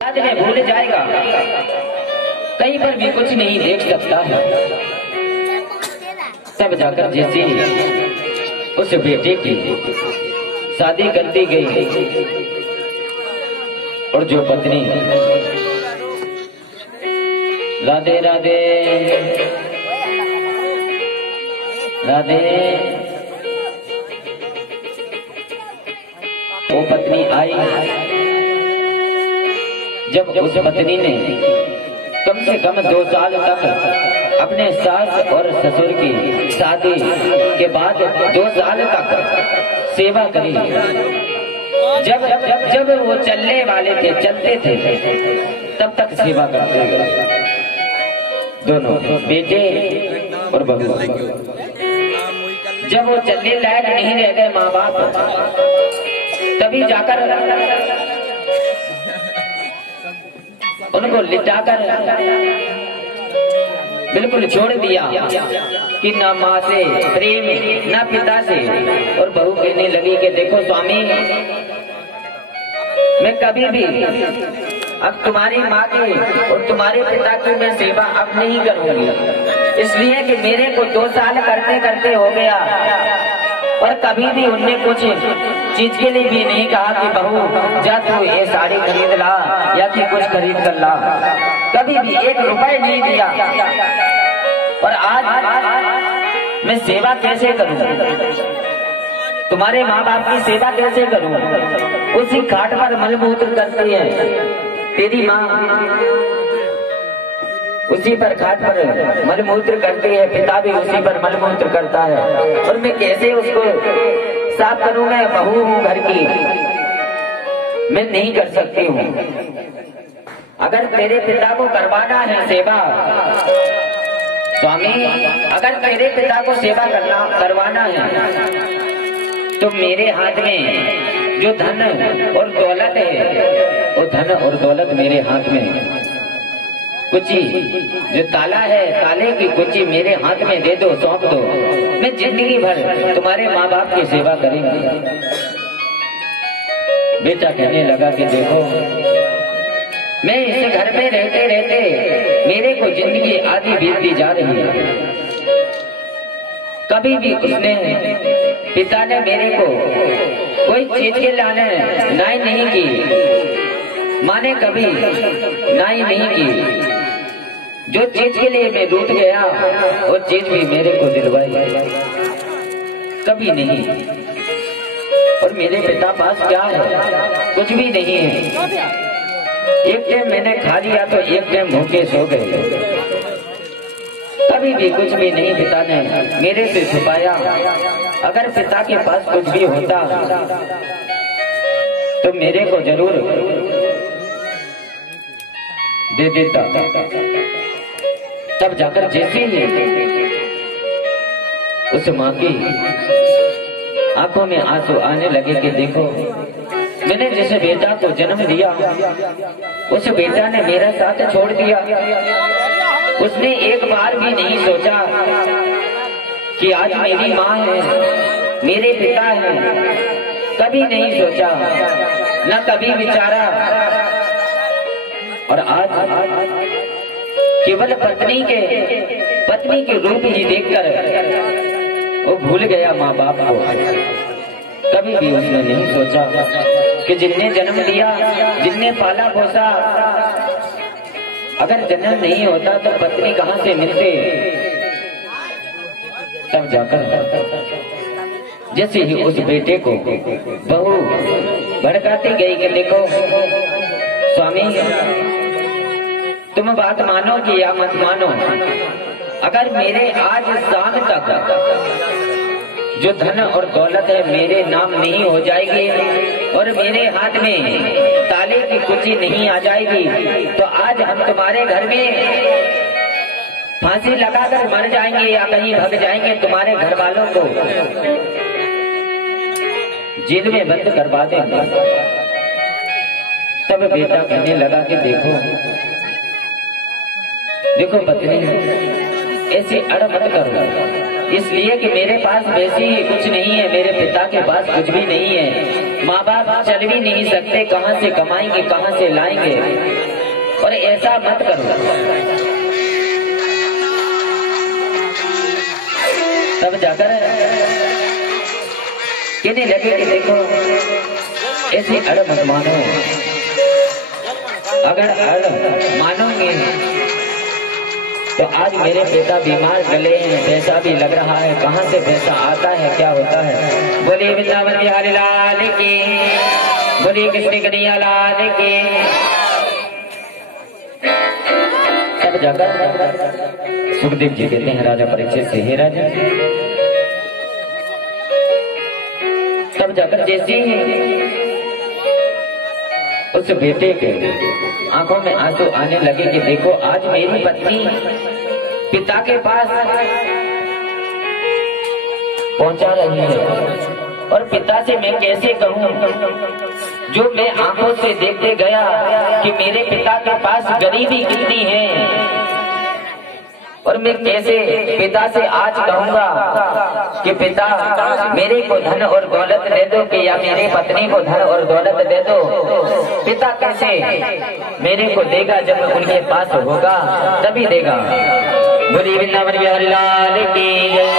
बाद में भूल जाएगा, कहीं पर भी कुछ नहीं देख सकता है। तब जाकर जैसे उस बेटे की शादी कर दी गई और जो पत्नी राधे राधे राधे वो पत्नी आई, जब उस पत्नी ने कम से कम 2 साल तक अपने सास और ससुर की शादी के बाद 2 साल तक सेवा करी। जब जब जब वो चलने वाले थे, चलते थे, तब तक सेवा करते थे दोनों बेटे और बहू। जब वो चलने लायक नहीं रह गए माँ बाप, तभी जाकर उनको लिटाकर बिल्कुल छोड़ दिया कि न माँ से प्रेम न पिता से। और बहू कहने लगी कि देखो स्वामी, मैं कभी भी अब तुम्हारी माँ की और तुम्हारे पिता की मैं सेवा अब नहीं करूंगी, इसलिए कि मेरे को 2 साल करते करते हो गया। और कभी भी उनने कुछ चीज के लिए भी नहीं कहा कि बहू जा तू ये साड़ी खरीद ला या कि कुछ खरीद कर ला, कभी भी 1 रुपए नहीं दिया। और आज मैं सेवा कैसे करूं, तुम्हारे माँ बाप की सेवा कैसे करूं? उसी घाट पर मलमूत्र करती है तेरी माँ, उसी पर घाट पर मलमूत्र करती है, पिता भी उसी पर मलमूत्र करता है। और मैं कैसे उसको साफ करूं? मैं बहू हूं घर की, मैं नहीं कर सकती हूँ। अगर तेरे पिता को करवाना है सेवा स्वामी, अगर तेरे पिता को सेवा करवाना है तो मेरे हाथ में जो धन और दौलत है, वो धन और दौलत मेरे हाथ में कुची जो ताला है, ताले की कुची मेरे हाथ में दे दो, सौंप दो। मैं जिंदगी भर तुम्हारे माँ बाप की सेवा करेंगे। बेटा कहने लगा कि देखो, मैं इस घर में रहते रहते मेरे को जिंदगी आधी बीतती जा रही है। कभी भी उसने पिता ने मेरे को कोई चीज के लाने नाई नहीं की, माँ ने कभी नाई नहीं की। जो चीज के लिए मैं रूठ गया वो चीज भी मेरे को दिलवाई कभी नहीं। और मेरे पिता पास क्या है? कुछ भी नहीं है। एक टाइम मैंने खा लिया तो एक टाइम भूखे सो गए, कभी भी कुछ भी नहीं पिता ने मेरे से छुपाया। अगर पिता के पास कुछ भी होता तो मेरे को जरूर दे देता। तब जाकर जैसे ही उस माँ की आंखों में आंसू आने लगे कि देखो, मैंने जिस बेटा को जन्म दिया उस बेटा ने मेरा साथ छोड़ दिया। उसने एक बार भी नहीं सोचा कि आज मेरी माँ है, मेरे पिता है, कभी नहीं सोचा, न कभी विचारा। और आज केवल पत्नी के रूप ही देखकर वो भूल गया माँ बाप को। कभी भी उसने नहीं सोचा कि जिनने जन्म दिया, जिनने पाला पोसा, अगर जन्म नहीं होता तो पत्नी कहाँ से मिलते। तब जाकर जैसे ही उस बेटे को बहू भड़काती गई कि देखो स्वामी, तुम बात मानोगी या मत मानो, अगर मेरे आज शाम तक जो धन और दौलत है मेरे नाम नहीं हो जाएगी और मेरे हाथ में ताले की कुची नहीं आ जाएगी, तो आज हम तुम्हारे घर में फांसी लगाकर मर जाएंगे या कहीं भाग जाएंगे। तुम्हारे घर वालों को जेल में बंद करवा देंगे। तब बेटा कहने लगा कि देखो पत्नी, ऐसी अड़ मत करो, इसलिए कि मेरे पास वैसी कुछ नहीं है, मेरे पिता के पास कुछ भी नहीं है। माँ बाप चल भी नहीं सकते, कहाँ से कमाएंगे, कहाँ से लाएंगे। और ऐसा मत करो। तब जाकर कहने लगे कि देखो ऐसी अड़ मत मानो, अगर अड़ मानोंगे तो आज मेरे पिता बीमार गले हैं, पैसा भी लग रहा है, कहाँ से पैसा आता है, क्या होता है। बोलिए वृंदावन बिहारी लाल की, बोलिए कृष्ण कन्हैया लाल की। तब जाकर सुखदेव जी कहते हैं राजा परीक्षित से, हे राजा। तब जाकर जैसे उस बेटे के आंखों में आंसू आने लगे कि देखो आज मेरी पत्नी पिता के पास पहुंचा रही है, और पिता से मैं कैसे कहूं, जो मैं आंखों से देखते गया कि मेरे पिता के पास गरीबी कितनी है, और मैं कैसे पिता से आज कहूंगा कि पिता मेरे को धन और दौलत दे दो, कि या मेरी पत्नी को धन और दौलत दे दो। पिता कैसे मेरे को देगा, जब उनके पास होगा तभी देगा। बोलिए वृंदावन बिहारी लाल की जय।